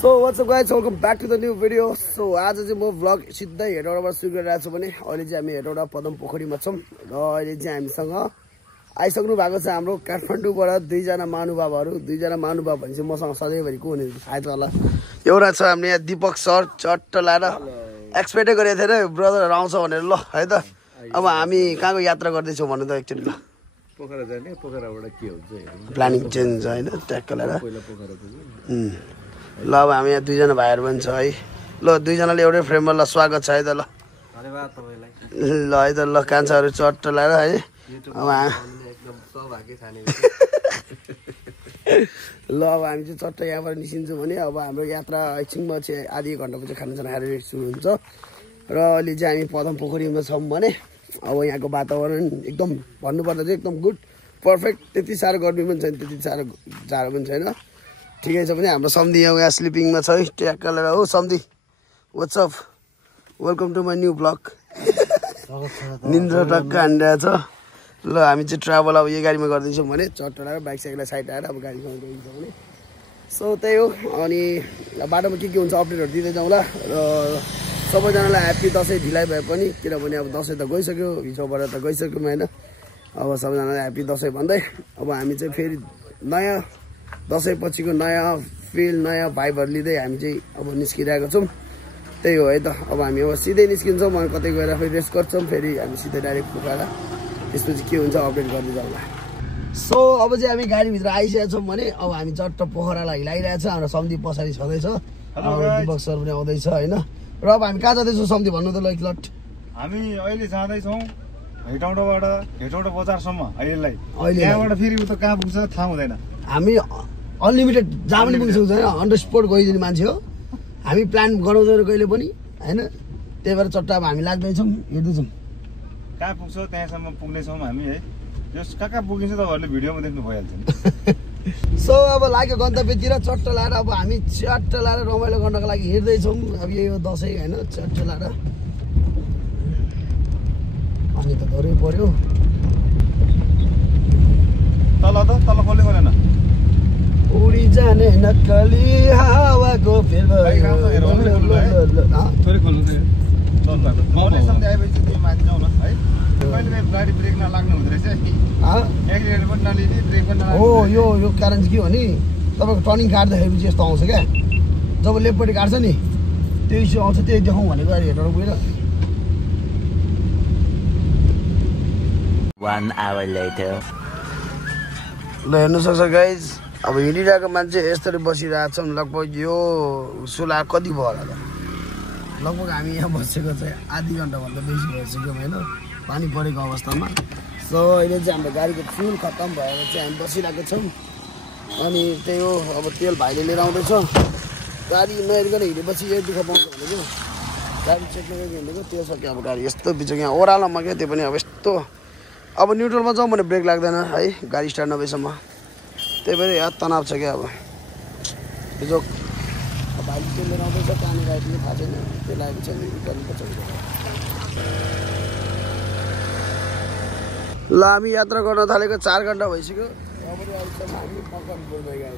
So what's up guys, welcome back to the new video. So आज चाहिँ म vlog सिधै हेटौडाबाट सुरु गरिरहेको छु भने अहिले चाहिँ हामी हेटौडा पदम पोखरीमा छौं र अहिले चाहिँ हामीसँग आइसक्नु भएको छ हाम्रो काठमाडौँबाट दुईजना महानुभावहरु भनेपछि मसँग सधैँभरि को हुने थाहा छ होला। एउटा छ हामीले यहाँ दीपक सर चट्ट लाएर एक्सपेक्टै गरेको थिएन ब्रदरहरु आउँछ भनेर ल है त। अब हामी कहाँको यात्रा गर्दै छौं भन्नु त एकचोटी ल। पोखरा जाने पोखराबाट के हुन्छ प्लानिङ चेन्ज हैन ट्याक्क लाएर ल अब हामी यहाँ दुईजना भाइहरु पनि छ है। ल दुईजनाले एउटै फ्रेममा ल स्वागत छ है त ल। धन्यवाद तपाईलाई। ल है त ल कान्छाहरु चट्ट लाएर है। अब एकदम सौभाग्य खाने ल अब हामी चाहिँ चट्ट यहाँबाट निस्किन्छौँ भने अब हाम्रो यात्रा एकछिनमा चाहिँ आधी घण्टापछि खानासाना खाएर सुरु हुन्छ र अहिले चाहिँ हामी पदम पोखरीमा छौँ भने अब यहाँको वातावरण एकदम भन्नुपर्दा चाहिँ एकदम गुड पर्फेक्ट। त्यति साह्रो गर्मी पनि छैन त्यति साह्रो जाडो पनि छैन ठिकै छ भने हाम्रो सम्धी यहाँ स्लिपिङमा छ है ट्याक्क गरेर। हो सम्धी what's up welcome to my new blog. निन्द्रा टक्क हानिरहेछ। ल हामी चाहिँ ट्राभल अब यो गाडीमा गर्दैछौँ भने चट्ट लगाएर बाइक साइकलाई साइड आएर अब गाडीसँग गइन्छ भने सो त्यही हो। अनि बाटोमा के हुन्छ अपडेटहरू दिँदै जाउँला र सबैजनालाई ह्याप्पी दसैँ ढिलाइ भए पनि किनभने अब दसैँ त गइसक्यो हिजोबाट त गइसक्यौँ होइन। अब सबैजनालाई ह्याप्पी दसैँ भन्दै अब हामी चाहिँ फेरि नयाँ दसैँ पछिको नयाँ फिल नयाँ भाइबहरू लिँदै हामी चाहिँ अब निस्किरहेको छौँ। त्यही हो है त। अब हामी अब सिधै निस्किन्छौँ अनि कतै गएर फेरि रेस्ट गर्छौँ फेरि हामी सिधै डाइरेक्ट पुगाएर त्यसपछि के हुन्छ अपडेट गर्दै जाउँला। सो अब चाहिँ हामी गाडीभित्र आइसकेका छौँ भने अब हामी चट्ट पोखरालाई हिलाइरहेछ। हाम्रो सम्धी पछाडि छँदैछ दीपक सर पनि आउँदैछ होइन। र अब हामी कहाँ जाँदैछौँ सम्धी भन्नु त ल लट। हामी अहिले जाँदैछौँ हेटौडा बजारसम्म अहिले यहाँबाट फेरि उता कहाँ पुग्छ थाहा हुँदैन। हामी अनलिमिटेड जहाँ पनि पुग्न सक्छ होइन अन द स्पोट गइदिने मान्छे हो हामी प्लान गराउँदैन कहिले पनि होइन। त्यही भएर चट्ट अब हामी लाग्दैछौँ हेर्दैछौँ कहाँ पुग्छ त्यहाँसम्म पुग्नेछौँ हामी है। जस कहाँ पुगिन्छ तपाईँहरूले भिडियोमा देख्नु भइहाल्छ। सो अब लाग्यो गन्तव्यतिर चट्ट लाएर अब हामी चट्ट लाएर रमाइलो गर्नको लागि हिँड्दैछौँ। अब यही हो दसैँ होइन चट्ट लाएर अनि त धेरै पर्यो तल कसले गरेन उडी जाने नक्कली हावाको फेर गाडी ब्रेक नलाग्नु हुँदो रहेछ एक्सिडेन्ट पनि नलिने ब्रेक पनि हो। यो कारण चाहिँ के हो नि तपाईँको टर्निङ काट्दाखेरि चाहिँ यस्तो आउँछ क्या जब लेफ्टपट्टि काट्छ नि त्यही इस्यु आउँछ त्यही देखाउँ भनेको गाडी हेरेर गएर। 1 hour later ल हेर्नु सक्छ गाइज अब हिँडिरहेको मान्छे यस्तरी बसिरहेको छौँ। लगभग यो सुला कति भयो होला त लगभग हामी यहाँ बसेको चाहिँ आधी घन्टाभन्दा बेसी भइसक्यौँ होइन पानी परेको अवस्थामा। सो अहिले चाहिँ हाम्रो गाडीको फ्युल खत्तम भएर चाहिँ हामी बसिरहेको छौँ अनि त्यही हो। अब तेल भाइले लिएर आउँदैछ गाडी नहेरिकन हिँडेपछि यो दुःख पाउँछ भनेको गाडी चेक नगरेको हिँडेको त्यो सक्यो। अब गाडी यस्तो बिचको यहाँ ओह्रालोमा क्या त्यो पनि अब यस्तो अब न्युट्रलमा जाउँ भने ब्रेक लाग्दैन है गाडी स्टार्ट नभएसम्म। त्यही भएर यहाँ तनाव छ क्या अब जो भाइले तेल लिएर आउँदैछ कहाँनिर आइपुग्यो थाहा छैन त्यो लागेको छैन गर्नुपर्छ। ल हामी यात्रा गर्न थालेको 4 घन्टा भइसक्यो। अब हामी मकनपुरमा गयौँ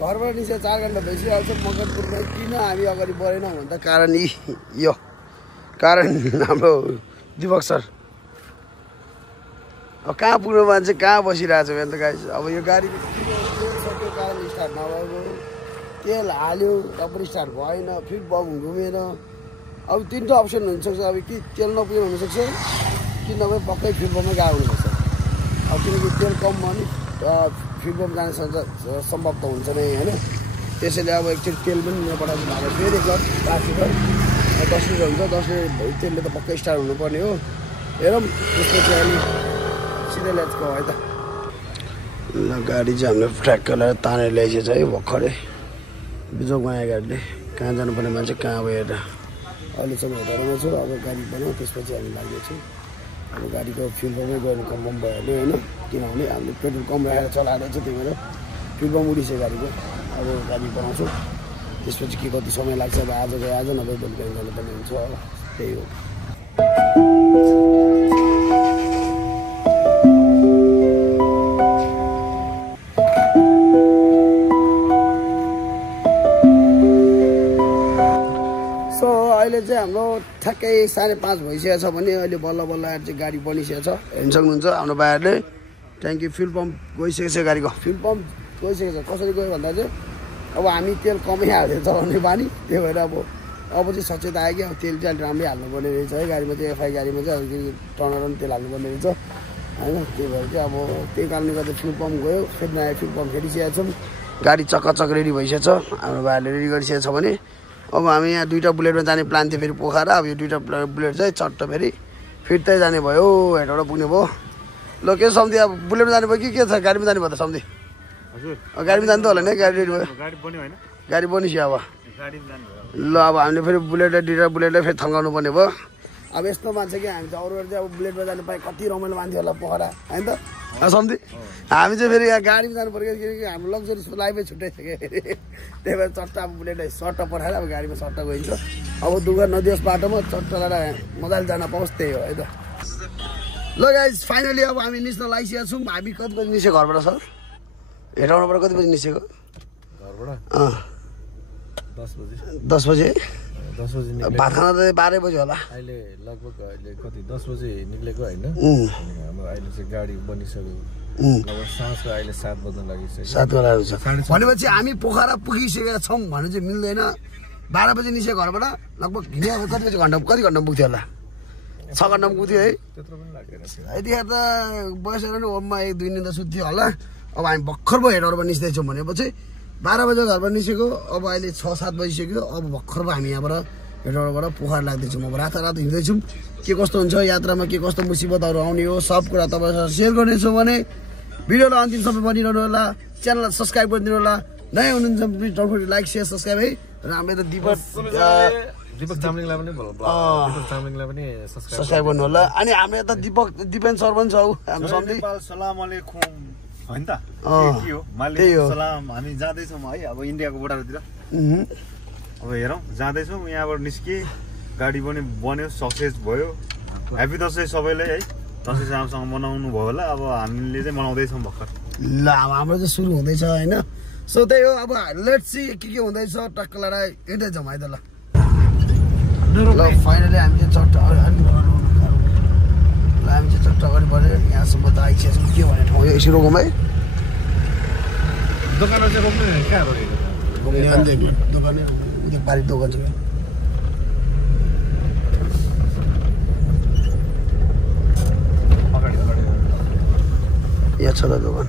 घरबाट निस्केर 4 घन्टा भइसक्यो अहिलेसम्म मकनपुरमा किन हामी अगाडि बढेनौँ भने त कारण यो कारण हाम्रो दीपक सर अब कहाँ पुग्नु मान्छे कहाँ बसिरहेको छ भने त गाइस। अब यो गाडी सक्यो कारण स्टार्ट नभएको तेल हाल्यो र पनि स्टार्ट भएन फिट बम घुमेर अब 3टा अप्सन हुनसक्छ। अब कि तेल नपुग्नु हुनसक्छ कि नभए पक्कै फिट बममै गएको हुनसक्छ। अब किनकि तेल कम भयो भने फिट बम जाने सम्भव त हुन्छ नै होइन। त्यसैले अब एकचोटि तेल पनि नपठाएको भएको फेरि 10 लिटर हुन्छ 10 लिटर तेलले त पक्कै स्टार्ट हुनुपर्ने हो। हेरौँ त्यसपछि अहिले सिधै लेट्स गो है त। ल गाडी चाहिँ हामीले ट्र्याक लगाएर तानेर ल्याइसकेछ है भर्खरै बिजोकमा आयो गाडीले कहाँ जानुपर्ने मान्छे कहाँ अब हेरेर अहिलेसम्म हेरेरमा छु। अब गाडी बनाऊ त्यसपछि हामी लाग्दैछौँ। अब गाडीको फ्युल बममै गएर कम भइहाल्यो होइन किनभने हामीले पेट्रोल कम राखेर चलाएर चाहिँ त्यही भएर फ्युल बम उडिसक्यो गाडीको। अब गाडी बनाउँछौँ त्यसपछि के कति समय लाग्छ अब आज गए आज नभए बेलुका जानुपर्ने हुन्छ त्यही हो। अहिले चाहिँ हाम्रो ठ्याक्कै 5:30 भइसकेको छ भने अहिले बल्ल बल्ल चाहिँ गाडी बनिसकेको छ हेर्न सक्नुहुन्छ हाम्रो भाइहरूले ट्याङ्की फ्युल पम्प गइसकेको छ गाडीको फ्युल पम्प गइसकेको छ कसरी गयो भन्दा चाहिँ अब हामी तेल कमै हालेर चलाउने बानी त्यही भएर अब चाहिँ सचेत आयो कि अब तेल चाहिँ अलिक राम्रै हाल्नुपर्ने रहेछ है गाडीमा चाहिँ एफआई गाडीमा चाहिँ अलिकति टर्न तेल हाल्नुपर्ने रहेछ होइन त्यही भएर चाहिँ अब त्यही कारणले गर्दा फ्युल पम्प गयो फेरि नयाँ फ्युल पम्प फेरिसकेको छौँ गाडी चक्काचक रेडी भइसकेको छ हाम्रो भाइहरूले रेडी गरिसकेको छ भने अब हामी यहाँ 2टा बुलेटमा जाने प्लान थियो फेरि पोखरा अब यो 2टा बुलेट चाहिँ चट्ट फेरि फिर्तै जाने भयो हेटबाट पुग्ने भयो ल के सम्झि अब बुलेटमा जाने भयो कि के छ गाडीमा जाने भयो त सम्झि हजुर गाडीमा जानु त होला नि गाडी रेडी भयो गाडी बन्यो हैन गाडी बनिसक्यो अब गाडीमा जानु भयो ल अब हामीले फेरि बुलेटलाई 2टा बुलेटलाई फेरि थन्काउनु पर्ने भयो अब यस्तो मान्छे कि हामी चाहिँ अरूहरू चाहिँ अब बुलेटमा जानु पाए कति रमाइलो मान्थ्यो होला पोखरा होइन त सम्झि हामी चाहिँ फेरि यहाँ गाडीमा जानु पऱ्यो किनकि हाम्रो लग्जरी लाइफै छुट्टै छ कि त्यही भएर चट्ट अब बुलेटलाई सट्ट पठाएर अब गाडीमा सट्ट गइन्छ अब दुःख नदियोस् बाटोमा चट्ट लगाएर मजाले जान पाओस् त्यही हो है त ल गाइज फाइनली अब हामी निस्न लागिसकेका छौँ हामी कति बजी निस्क्यो घरबाट सर हेटाउनबाट कति बजी निस्केको घरबाट 10 बजे 10 बजे भात खाना त 12 बजी होला अहिले लगभग अहिले कति 10 बजे निक्लेको होइन हाम्रो अहिले चाहिँ गाडी बनिसक्यो लगभग साँझको अहिले 7 बज्न लागिसक्यो 7 बजे आउँछ भनेपछि हामी पोखरा पुगिसकेका छौँ भने चाहिँ मिल्दैन 12 बजे निस्क्यो घरबाट लगभग हिँडे अब कति घन्टा पुग्थ्यो होला 6 घन्टामा पुग्थ्यो है त्यत्रो पनि लागेन यतिखेर त बसेर नि होममा 1-2 निन्दा सुत्थ्यो होला अब हामी भर्खर भयो हेटबाट निस्दैछौँ भनेपछि 12 बजे घरबाट निस्केको अब अहिले 6-7 बजिसक्यो अब भर्खर हामी यहाँबाट हेटबाट पोखरा लाग्दैछौँ अब रातारात हिँड्दैछौँ के कस्तो हुन्छ यात्रामा के कस्तो मुसिबतहरू आउने हो सब कुरा तपाईँसँग सेयर गर्नेछौँ भने भिडियोलाई अन्तिमसम्म बनिरहनु होला च्यानललाई सब्सक्राइब गरिदिनु होला नयाँ हुनुहुन्छ please don't forget like share subscribe है र हाम्रो त दीपक चामलिङलाई पनि दीपक चामलिङलाई पनि सब्सक्राइब गर्नु होला अनि हाम्रो यता दिपेन सर पनि छ हाम्रो सम्झि नेपाल सलाम अलैकुम हैन त के हो मालिक सलाम हामी जाँदैछौँ है अब इन्डियाको बोर्डरतिर अब हेरौँ जाँदैछौँ यहाँबाट निस्किए गाडी पनि बन्यो सक्सेस भयो ह्याप्पी दसैँ सबैलाई है दसैँ राम्रोसँग मनाउनु भयो होला अब हामीले चाहिँ मनाउँदैछौँ भर्खर ल अब हाम्रो चाहिँ सुरु हुँदैछ होइन सो त्यही हो अब लेट्स सी के हुँदैछ टक्क लडाइ हिँड्दै जाउँ है त ल फाइनली हामी चाहिँ चट्ट हामी चाहिँ चट्ट अगाडि बढेर यहाँसम्म त आइसकेको छौँ के भन्ने ठाउँ यसो रोकौँ है दोकानहरू चाहिँ रोक्नु कहाँ रोकेको दोकानै पारि दोकान छ यहाँ छ त दोकान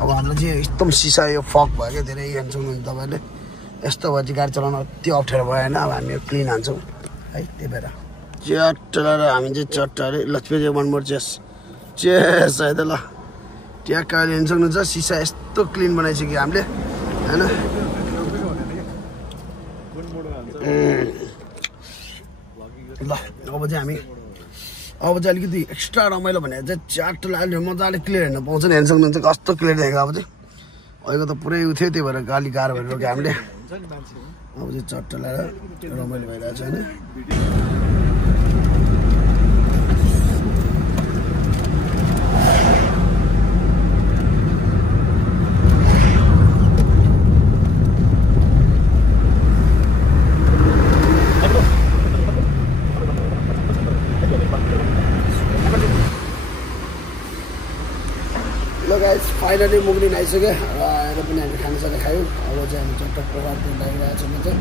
अब हाम्रो चाहिँ एकदम सिसा यो फक भयो क्या धेरै हेर्नु सक्नुहुन्छ तपाईँले यस्तो भए चाहिँ गाडी चलाउन अति अप्ठ्यारो भएन अब हामी क्लिन हान्छौँ है त्यही भएर चट्ट लगाएर हामी चाहिँ चट्ट अरे लक्ष्मी वान मोर चेस है त ल ट्याक्क अहिले हेर्नु सक्नुहुन्छ सिसा यस्तो क्लिन बनाइसक्यो हामीले होइन ल अब चाहिँ अलिकति एक्स्ट्रा रमाइलो भनेर चाहिँ चाट लाग्यो मजाले क्लियर हेर्न पाउँछ नि हेर्न सक्नुहुन्छ कस्तो क्लियर देखेको अब चाहिँ अहिलेको त पुरै उ थियो त्यही भएर गाली गाह्रो भएर रोक्यो हामीले अब चाहिँ चट्ट लगाएर रमाइलो भइरहेको छ होइन फाइनली मुगलिन आइसक्यो र यता पनि हामी खानासाना खायौँ अब चाहिँ हामी चट्ट प्रकारले लागिरहेको छौँ चाहिँ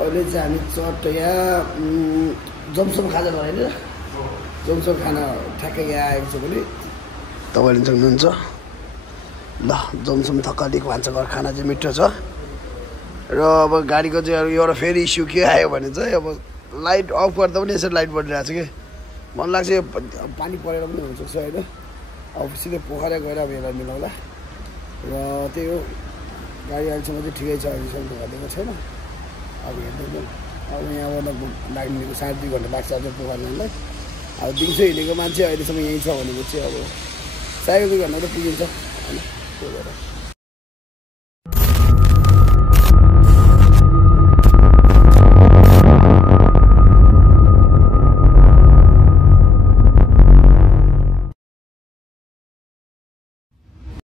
अहिले चाहिँ हामी चट्ट यहाँ जमसम खाजा भयो होइन जमसम खाना ठ्याक्कै यहाँ आएको छ भने तपाईँले सक्नुहुन्छ ल जमसम थकालीको भान्साघर खाना चाहिँ मिठो छ र अब गाडीको चाहिँ एउटा फेरि इस्यु के आयो भने चाहिँ अब लाइट अफ गर्दा पनि यसरी लाइट बढिरहेको छ कि मन लाग्छ यो पानी परेर पनि हुनसक्छ होइन अब सिधै पोखरा गएर अब यसलाई मिलाउँला र त्यही हो गाडी अहिलेसम्म चाहिँ ठिकै छ अहिलेसम्म घटेको छैन अब हेर्दै अब यहाँबाट लगभग लाग्ने 2.5 घन्टा लाग्छ अझ पोखरा जानलाई अब दिउँसो हिँडेको मान्छे अहिलेसम्म यहीँ छ भनेपछि अब 2.5 घन्टा त पुगिन्छ होइन त्यही भएर